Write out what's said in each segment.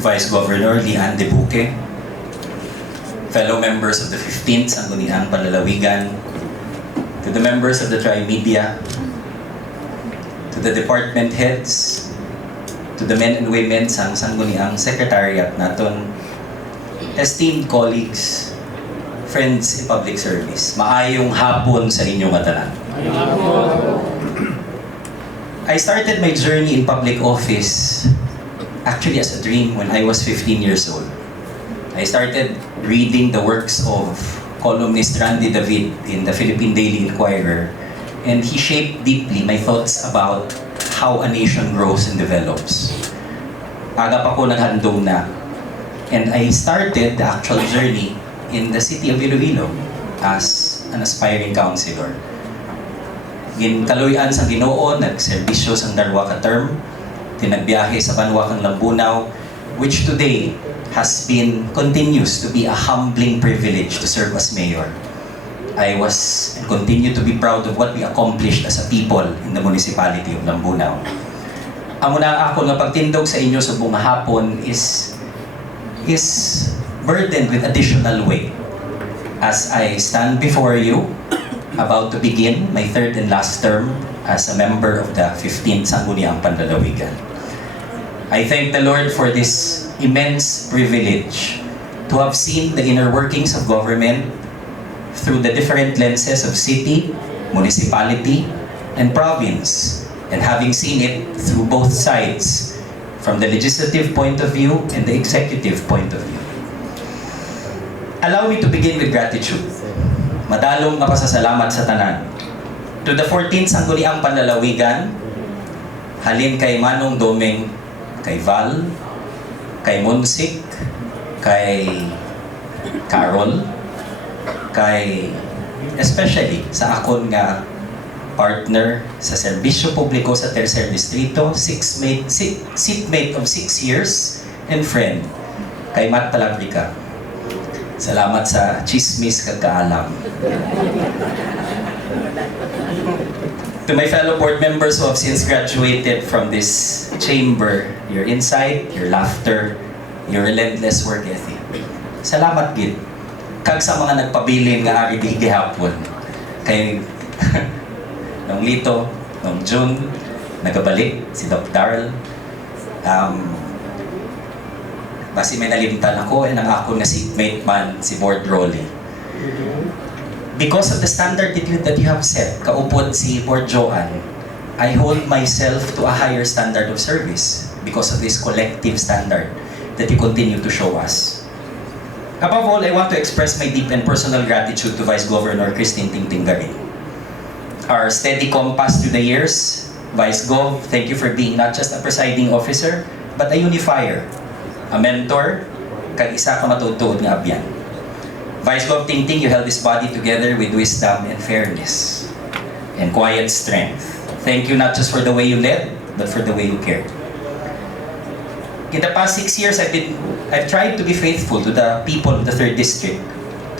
Vice Governor Lian De Buque, fellow members of the 15th Sangguniang Panlalawigan, to the members of the Trimedia, to the department heads, to the men and women sa Sangguniang Secretariat naton, esteemed colleagues, friends in public service, maayong hapon sa inyong tanan. I started my journey in public office actually as a dream when I was 15 years old. I started reading the works of columnist Randy David in the Philippine Daily Inquirer, and he shaped deeply my thoughts about how a nation grows and develops. Aga pa ko naghandong na, and I started the actual journey in the city of Iloilo as an aspiring councilor. Ginkaluyan sa Ginoo, nagserbisyo sa darwa ka term, tinagbiyahe sa banwa kang Lambunaw, which today continues to be a humbling privilege to serve as mayor. I was and continue to be proud of what we accomplished as a people in the municipality of Lambunaw. Ang muna ako nga pagtindog sa inyo sa buong hapon is burdened with additional weight as I stand before you about to begin my third and last term as a member of the 15th Sangguniang Panlalawigan. I thank the Lord for this immense privilege to have seen the inner workings of government through the different lenses of city, municipality, and province, and having seen it through both sides, from the legislative point of view and the executive point of view. Allow me to begin with gratitude. Madalong nga pasasalamat sa tanan. To the 14th Sangguniang Panlalawigan, halin kay Manong Domeng, kay Val, kay Munsik, kay Carol, kay especially sa akon nga partner sa serbisyo publiko sa Tercer Distrito, seatmate of 6 years, and friend, kay Matt Palabrica. Salamat sa chismis kag kaalam. To my fellow board members who have since graduated from this chamber, your insight, your laughter, your relentless work ethic. Salamat gid. Kag sa mga nagpabilin nga ari di gihapon. Kay nung Lito, nung June, nagabalik si Doc Darrell. Basi may nalimtan ako, and ang ako na seatmate man, si Board Rolly. Because of the standard that you have set, kaupod si Board Joanne, I hold myself to a higher standard of service because of this collective standard that you continue to show us. Above all, I want to express my deep and personal gratitude to Vice Governor Christine Tingting Garin. Our steady compass through the years, Vice Gov, thank you for being not just a presiding officer, but a unifier, a mentor, kag isa ka matutuod nga abyan. Vice Gov Tingting, you held this body together with wisdom and fairness and quiet strength. Thank you not just for the way you led, but for the way you cared. In the past 6 years, I've tried to be faithful to the people of the 3rd District,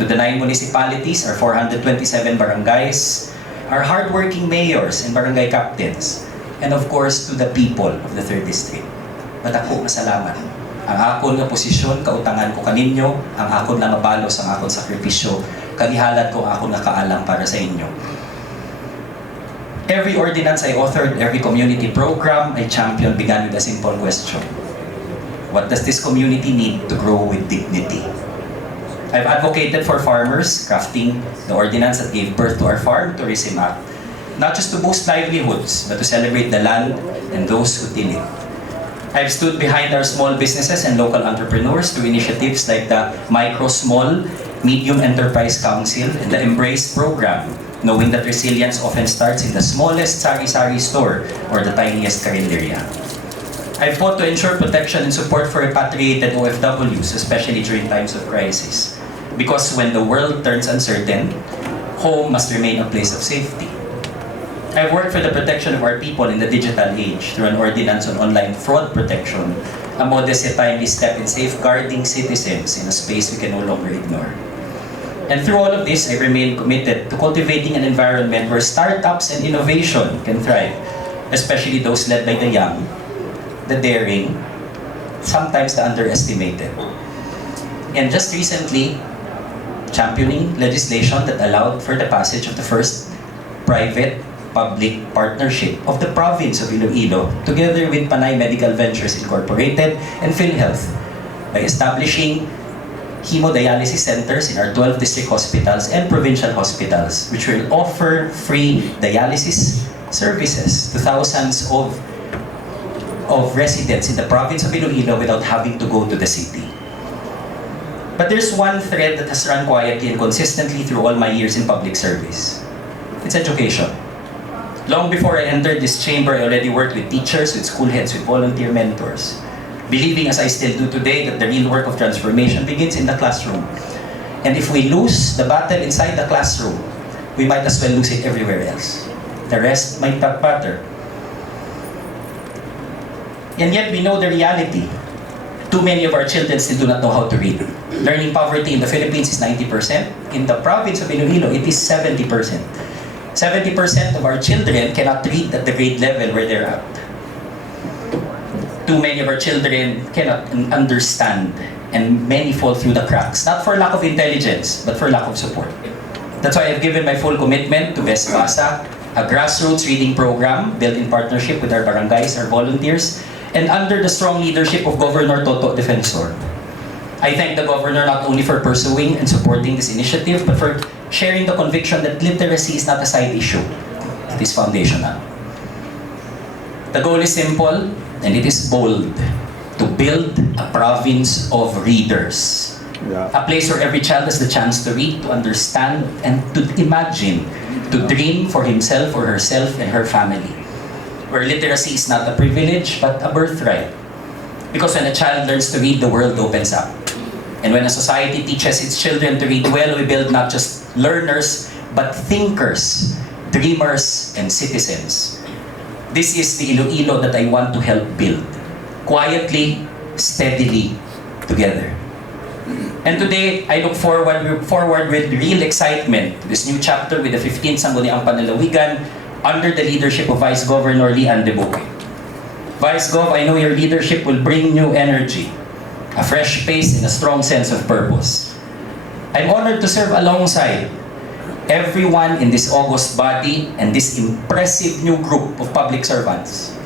to the 9 municipalities, our 427 barangays, our hardworking mayors and barangay captains, and of course, to the people of the 3rd District. But ako, masalamat. Ang akon nga posisyon, kautangan ko kaninyo, ang akon nga mabalos, ang akon sakripisyo, kagihalad ko ang akon nga kaalam para sa inyo. Every ordinance I authored, every community program I championed began with a simple question. What does this community need to grow with dignity? I've advocated for farmers, crafting the ordinance that gave birth to our Farm Tourism Act, not just to boost livelihoods, but to celebrate the land and those who till it. I've stood behind our small businesses and local entrepreneurs through initiatives like the Micro, Small, Medium Enterprise Council and the Embrace program, knowing that resilience often starts in the smallest sari-sari store or the tiniest carinderia. I've fought to ensure protection and support for repatriated OFWs, especially during times of crisis. Because when the world turns uncertain, home must remain a place of safety. I've worked for the protection of our people in the digital age through an ordinance on online fraud protection, a modest yet timely step in safeguarding citizens in a space we can no longer ignore. And through all of this, I remain committed to cultivating an environment where startups and innovation can thrive, especially those led by the young, the daring, sometimes the underestimated. And just recently, championing legislation that allowed for the passage of the first private-public partnership of the province of Iloilo, together with Panay Medical Ventures Incorporated and PhilHealth, by establishing hemodialysis centers in our 12 district hospitals and provincial hospitals, which will offer free dialysis services to thousands of residents in the province of Iloilo without having to go to the city. But there's one thread that has run quietly and consistently through all my years in public service. It's education. Long before I entered this chamber, I already worked with teachers, with school heads, with volunteer mentors, believing, as I still do today, that the real work of transformation begins in the classroom. And if we lose the battle inside the classroom, we might as well lose it everywhere else. The rest might not matter. And yet we know the reality. Too many of our children still do not know how to read. Learning poverty in the Philippines is 90%. In the province of Iloilo, it is 70%. 70% of our children cannot read at the grade level where they're at. Too many of our children cannot understand, and many fall through the cracks, not for lack of intelligence, but for lack of support. That's why I've given my full commitment to Best Basa, a grassroots reading program built in partnership with our barangays, our volunteers, and under the strong leadership of Governor Toto Defensor. I thank the Governor not only for pursuing and supporting this initiative, but for sharing the conviction that literacy is not a side issue. It is foundational. The goal is simple, and it is bold: to build a province of readers. A place where every child has the chance to read, to understand, and to imagine, to dream for himself or herself and her family. Where literacy is not a privilege, but a birthright. Because when a child learns to read, the world opens up. And when a society teaches its children to read well, we build not just learners, but thinkers, dreamers, and citizens. This is the Iloilo that I want to help build. Quietly, steadily, together. And today, I look forward with real excitement to this new chapter with the 15th Sangguniang Panlalawigan under the leadership of Vice Governor Lian de Buque. Vice Gov, I know your leadership will bring new energy, a fresh pace, and a strong sense of purpose. I'm honored to serve alongside everyone in this august body and this impressive new group of public servants.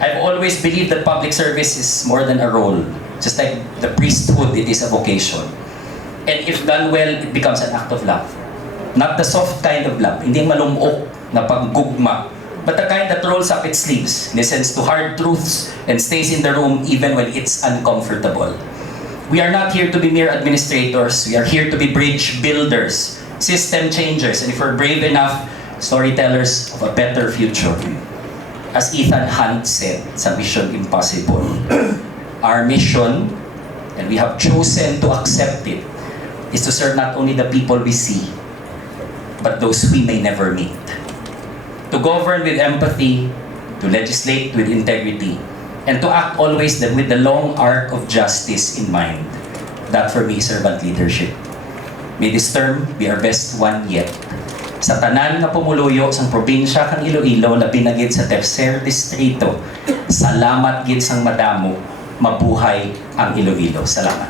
I've always believed that public service is more than a role. Just like the priesthood, it is a vocation. And if done well, it becomes an act of love. Not the soft kind of love, hindi malumok na paggugma, but the kind that rolls up its sleeves, listens to hard truths, and stays in the room even when it's uncomfortable. We are not here to be mere administrators. We are here to be bridge builders, system changers, and if we're brave enough, storytellers of a better future. As Ethan Hunt said sa Mission Impossible, our mission, and we have chosen to accept it, is to serve not only the people we see, but those we may never meet. To govern with empathy, to legislate with integrity, and to act always with the long arc of justice in mind. That for me is servant leadership. May this term be our best one yet. Sa tanan na pumuluyo sa probinsya kang Iloilo na pinagid sa tercer distrito, salamat gid sang madamo, mabuhay ang Iloilo. Salamat.